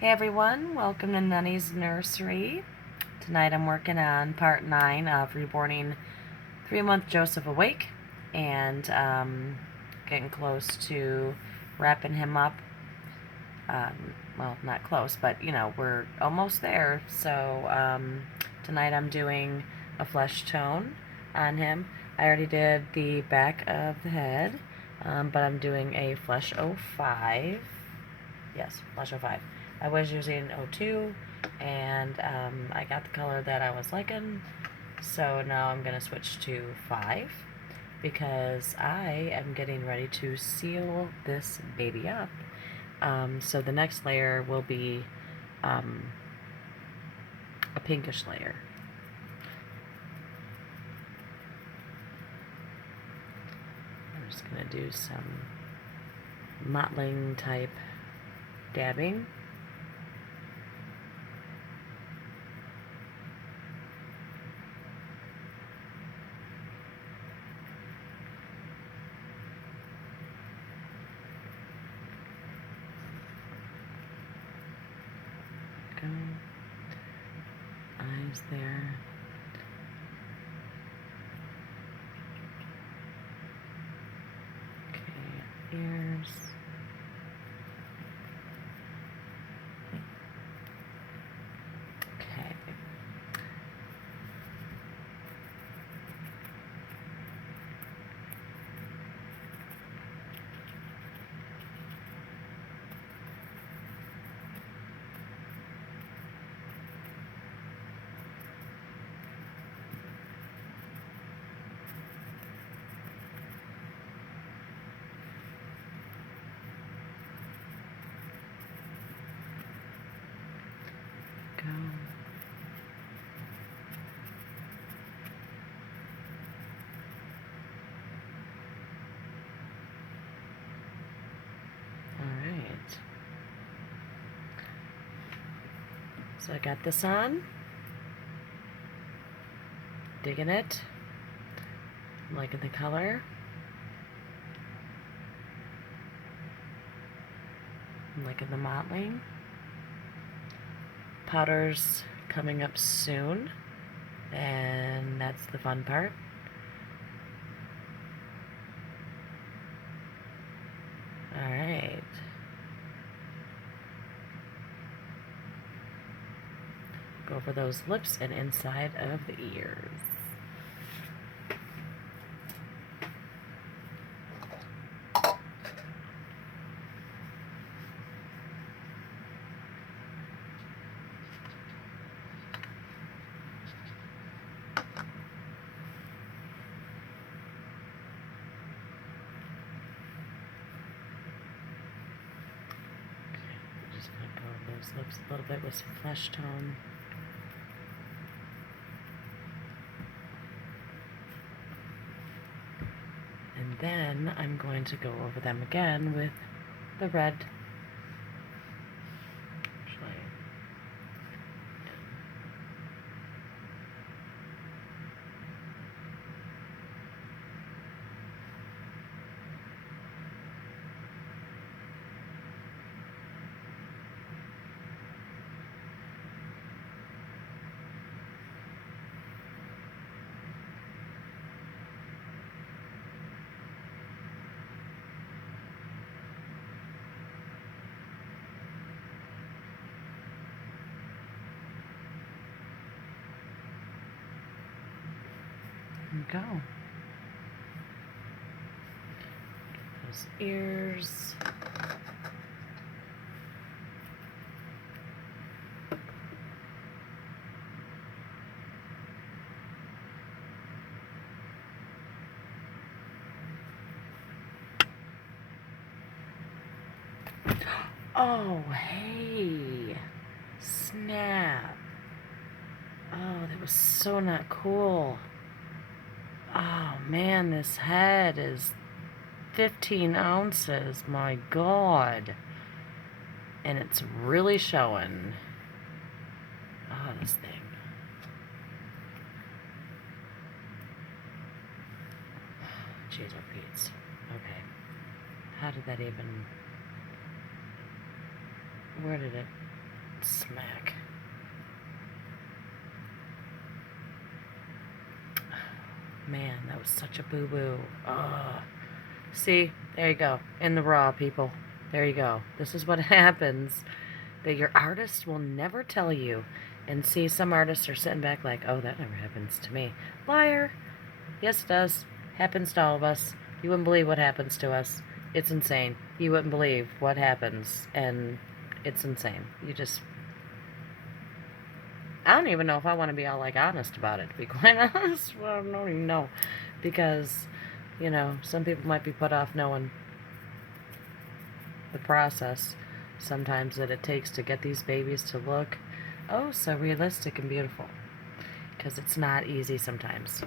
Hey everyone, welcome to Nunny's Nursery. Tonight I'm working on part 9 of reborning 3-month Joseph awake and getting close to wrapping him up. Well, not close, but you know, we're almost there. So tonight I'm doing a flesh tone on him. I already did the back of the head, but I'm doing a flesh 05. Yes, flesh 05. I was using 02, and I got the color that I was liking, so now I'm going to switch to 5 because I am getting ready to seal this baby up. So the next layer will be a pinkish layer. I'm just going to do some mottling type dabbing. Go. Eyes there. Okay, ears. Okay. Go. Alright. So I got this on. Digging it. I'm liking the color. I'm liking the mottling. Powder's coming up soon, and that's the fun part. Alright. Go over those lips and inside of the ears. Just going to go over those lips a little bit with some flesh tone. And then I'm going to go over them again with the red. There we go. Those ears. Oh, hey. Snap. Oh, that was so not cool. Oh, man, this head is 15 ounces. My God. And it's really showing. Oh, this thing. Jeez, oh, Pete's. Okay. How did that even... Where did it... Smack. Man, that was such a boo-boo. Oh. See, there you go. In the raw, people. There you go. This is what happens that your artist will never tell you. And see, some artists are sitting back like, oh, that never happens to me. Liar. Yes, it does. Happens to all of us. You wouldn't believe what happens to us. It's insane. You wouldn't believe what happens. And it's insane. You just... I don't even know if I want to be all, like, honest about it, to be quite honest. Well, I don't even know. Because, you know, some people might be put off knowing the process sometimes that it takes to get these babies to look, oh, so realistic and beautiful. Because it's not easy sometimes.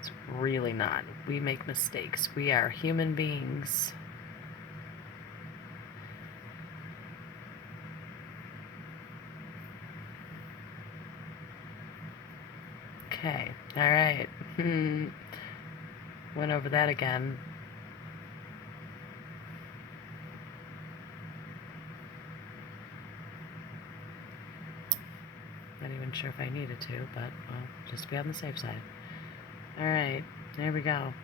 It's really not. We make mistakes. We are human beings. Okay, alright. Went over that again. Not even sure if I needed to, but, well, just to be on the safe side. Alright, there we go.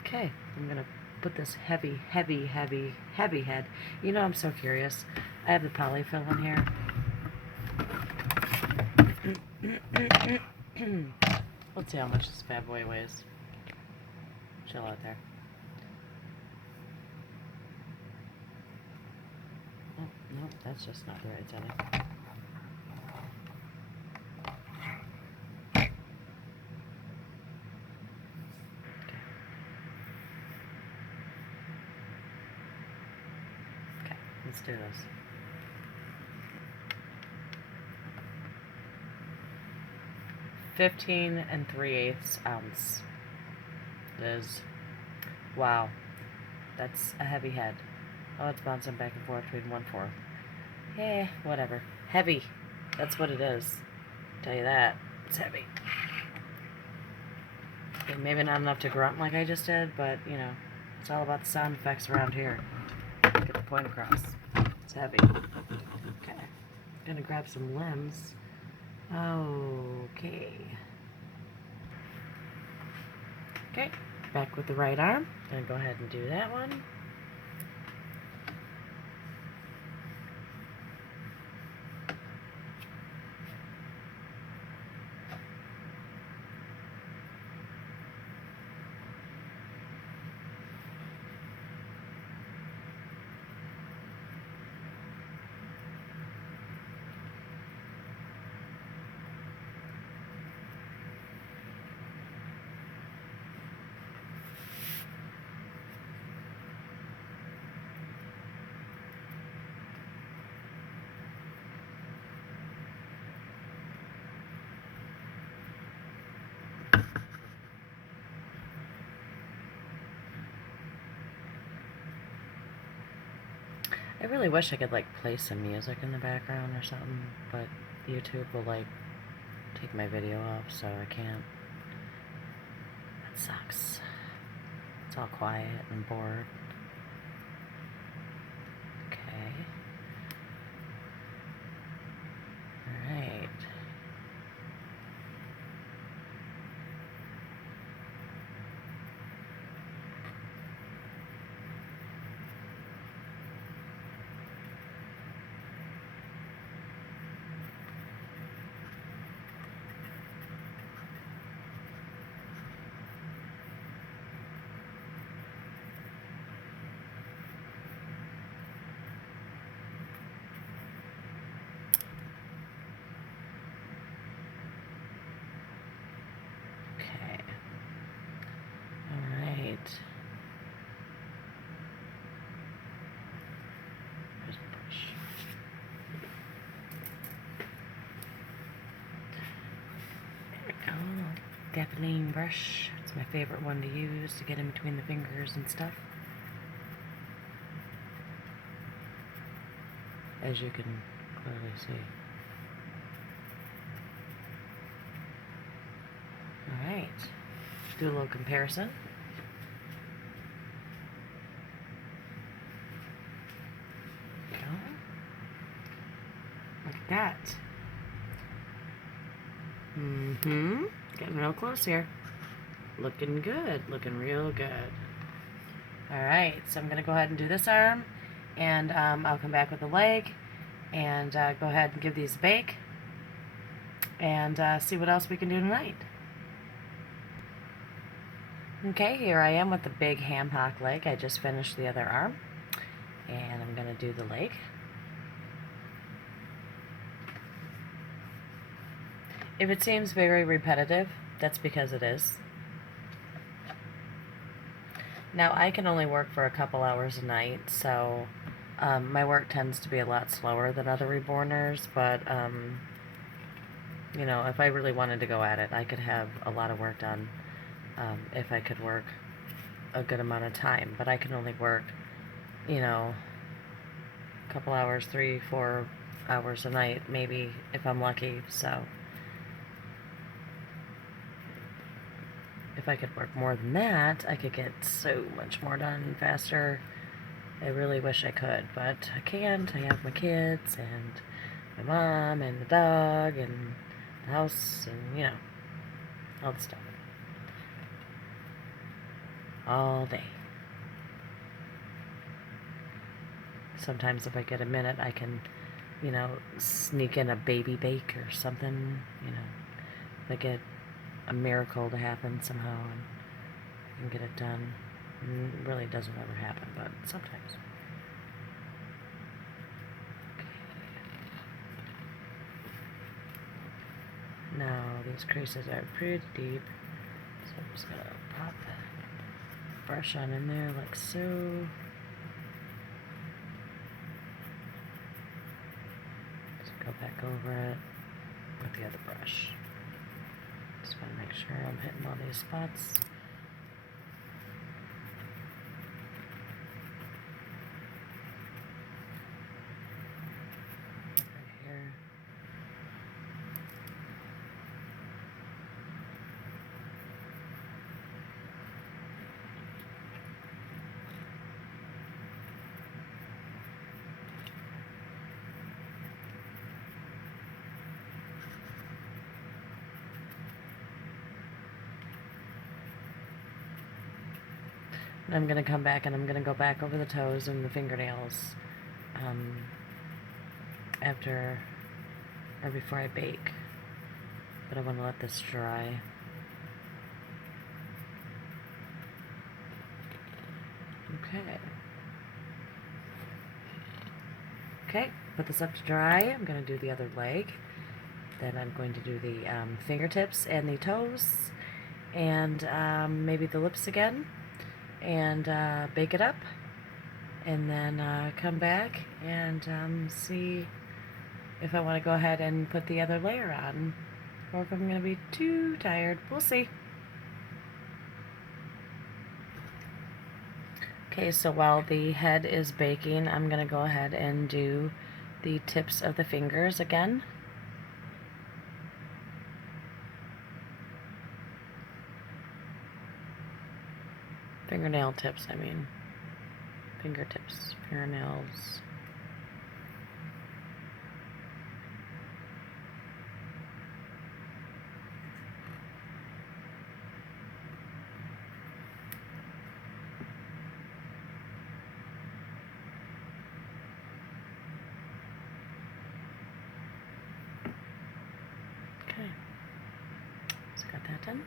Okay, I'm gonna put this heavy head. You know, I'm so curious. I have the polyfill in here. Let's see how much this bad boy weighs. Chill out there. Oh, no, that's just not the right setting. Okay, let's do this. $15 3/8 ounce. It is. Wow. That's a heavy head. Oh, it's bouncing back and forth between 1/4. Eh, whatever. Heavy. That's what it is. I'll tell you that. It's heavy. Okay, maybe not enough to grunt like I just did, but, you know, it's all about the sound effects around here. Get the point across. It's heavy. Okay. Gonna grab some limbs. Okay. Okay, back with the right arm. Gonna go ahead and do that one. I really wish I could, like, play some music in the background or something, but YouTube will, like, take my video off, so I can't. That sucks. It's all quiet and bored. Okay. Alright. There's the brush. There we go. Gasoline brush. It's my favorite one to use to get in between the fingers and stuff. As you can clearly see. Alright. Do a little comparison. There we go. like that. Getting real close here. Looking good. Looking real good. Alright, so I'm going to go ahead and do this arm, and I'll come back with the leg, and go ahead and give these a bake, and see what else we can do tonight. Okay, here I am with the big ham hock leg. I just finished the other arm, and I'm going to do the leg. If it seems very repetitive, that's because it is. Now, I can only work for a couple hours a night, so my work tends to be a lot slower than other reborners, but, you know, if I really wanted to go at it, I could have a lot of work done if I could work a good amount of time, but I can only work, you know, a couple hours, 3-4 hours a night, maybe, if I'm lucky, so if I could work more than that, I could get so much more done faster. I really wish I could, but I can't. I have my kids, and my mom, and the dog, and the house, and, you know, all the stuff. All day. Sometimes if I get a minute, I can, you know, sneak in a baby bake or something, you know, if I get a miracle to happen somehow and I can get it done. It really doesn't ever happen, but sometimes. Okay. Now these creases are pretty deep, so I'm just gonna pop the brush on in there like so. Just go back over it with the other brush. Just want to make sure I'm hitting all these spots. Right here. And I'm going to come back and I'm going to go back over the toes and the fingernails after or before I bake. But I want to let this dry. Okay. Okay, put this up to dry. I'm going to do the other leg. Then I'm going to do the fingertips and the toes and maybe the lips again. And bake it up, and then come back and see if I want to go ahead and put the other layer on, or if I'm going to be too tired. We'll see. Okay, so while the head is baking, I'm going to go ahead and do the tips of the fingers again. Fingernail tips, I mean. Fingertips, fingernails. Okay, so got that done.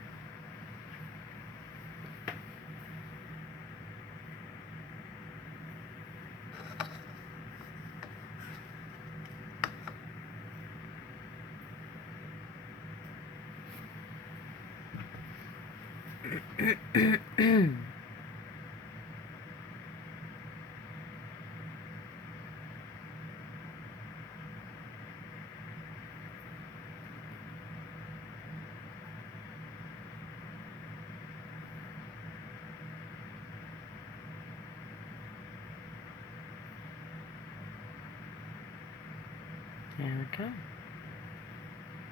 There we go.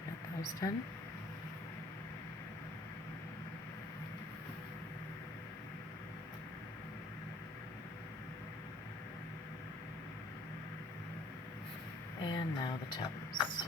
Got those done. And now the toes.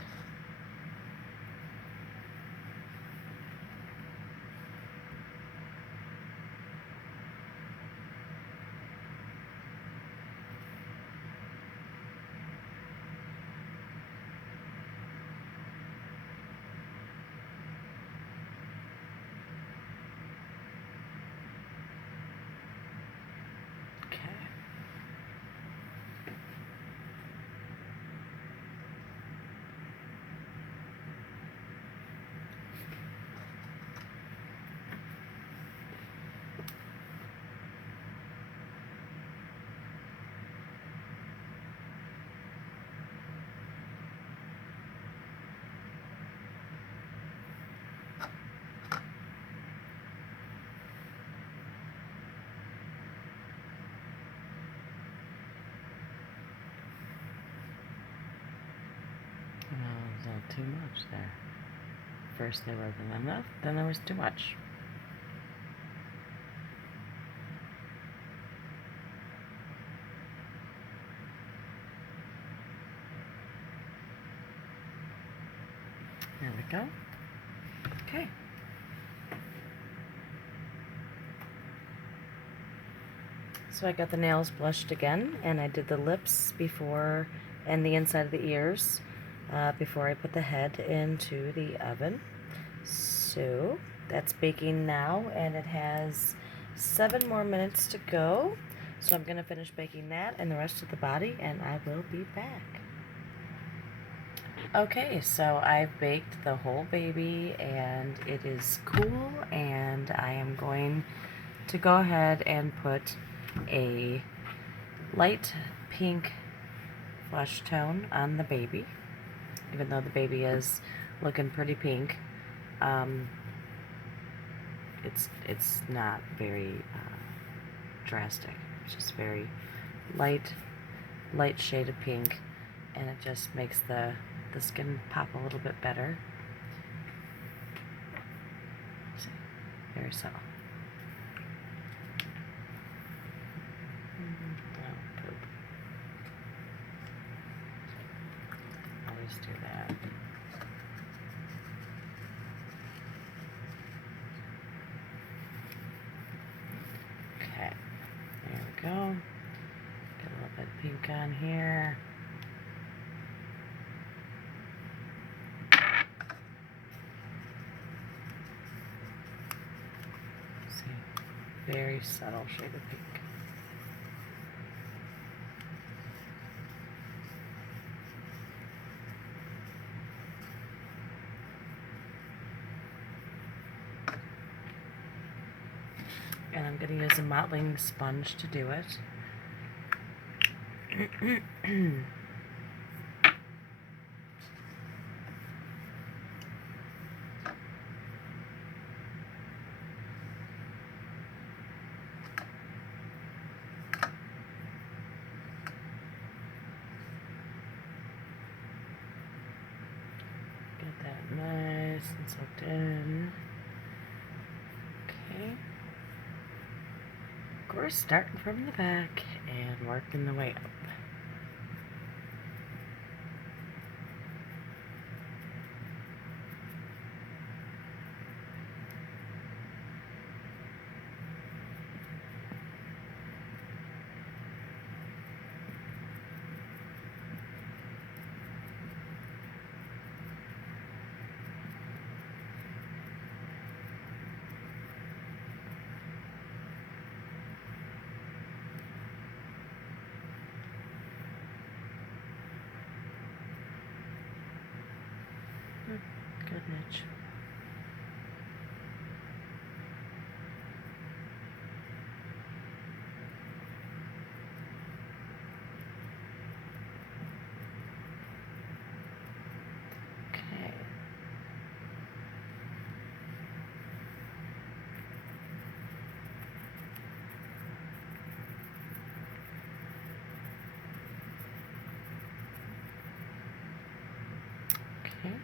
A little too much there. First there wasn't enough, then there was too much. There we go. Okay. So I got the nails blushed again, and I did the lips before and the inside of the ears before I put the head into the oven. So that's baking now, and it has 7 more minutes to go. So I'm going to finish baking that and the rest of the body, and I will be back. Okay, so I've baked the whole baby, and it is cool, and I am going to go ahead and put a light pink flesh tone on the baby, even though the baby is looking pretty pink. It's not very drastic. It's just very light shade of pink, and it just makes the skin pop a little bit better. See, very subtle. Oh, poop. Always do that. Okay, there we go. Get a little bit of pink on here. See, very subtle shade of pink. And I'm going to use a mottling sponge to do it. Get that nice and soaked in. Okay. Of course, starting from the back and working the way up. Good niche. Okay. Okay.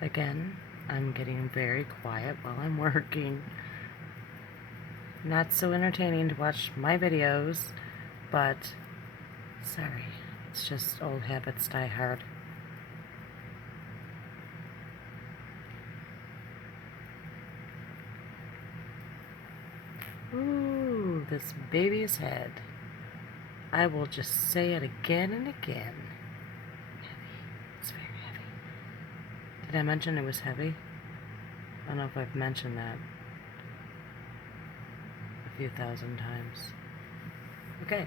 Again, I'm getting very quiet while I'm working. Not so entertaining to watch my videos, but sorry, it's just old habits die hard. Ooh, this baby's head. I will just say it again and again. Heavy. It's very heavy. Did I mention it was heavy? I don't know if I've mentioned that a few thousand times. Okay.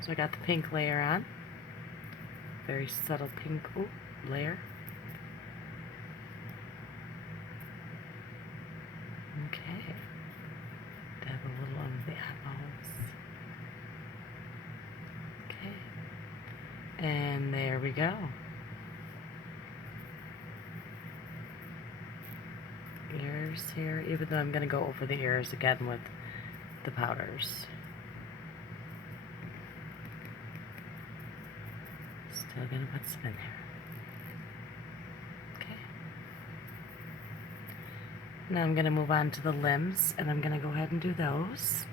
So I got the pink layer on. Very subtle pink layer. Okay. Dab a little on the eyeballs. Okay. And there we go. Ears here, even though I'm going to go over the ears again with the powders. Still going to put some in there. Okay. Now I'm going to move on to the limbs, and I'm going to go ahead and do those.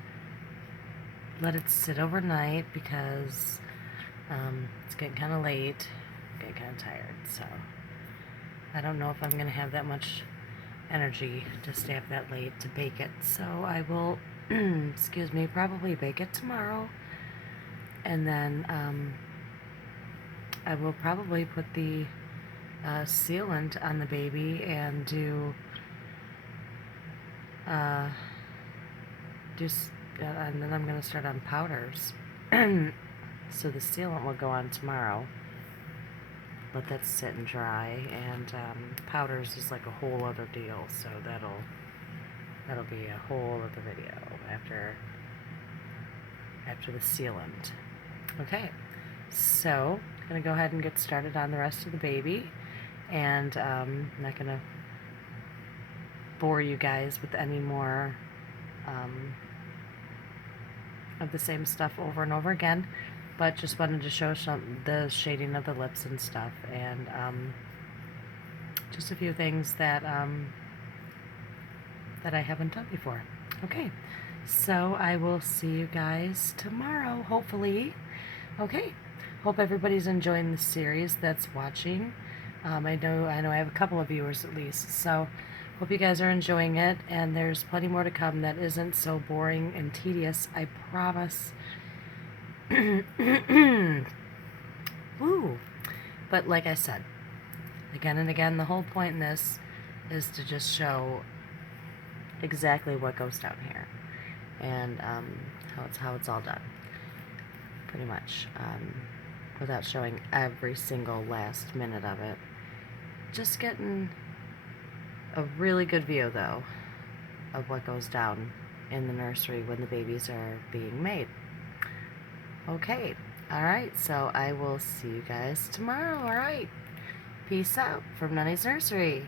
Let it sit overnight because it's getting kind of late, getting kind of tired, so I don't know if I'm going to have that much energy to stay up that late to bake it, so I will excuse me, probably bake it tomorrow, and then I will probably put the sealant on the baby and do and then I'm going to start on powders. So the sealant will go on tomorrow. Let that sit and dry, and powders is like a whole other deal, so that'll be a whole other video after the sealant. Okay, so I'm gonna go ahead and get started on the rest of the baby, and I'm not gonna bore you guys with any more of the same stuff over and over again, but just wanted to show the shading of the lips and stuff, and just a few things that that I haven't done before. Okay, so I will see you guys tomorrow, hopefully. Okay, hope everybody's enjoying the series that's watching. I know I have a couple of viewers at least, so hope you guys are enjoying it, and there's plenty more to come that isn't so boring and tedious, I promise. Woo! But like I said, again and again, the whole point in this is to just show exactly what goes down here, and how it's all done, pretty much, without showing every single last minute of it. Just getting a really good view, though, of what goes down in the nursery when the babies are being made. Okay, alright, so I will see you guys tomorrow, alright? Peace out from Nunny's Nursery.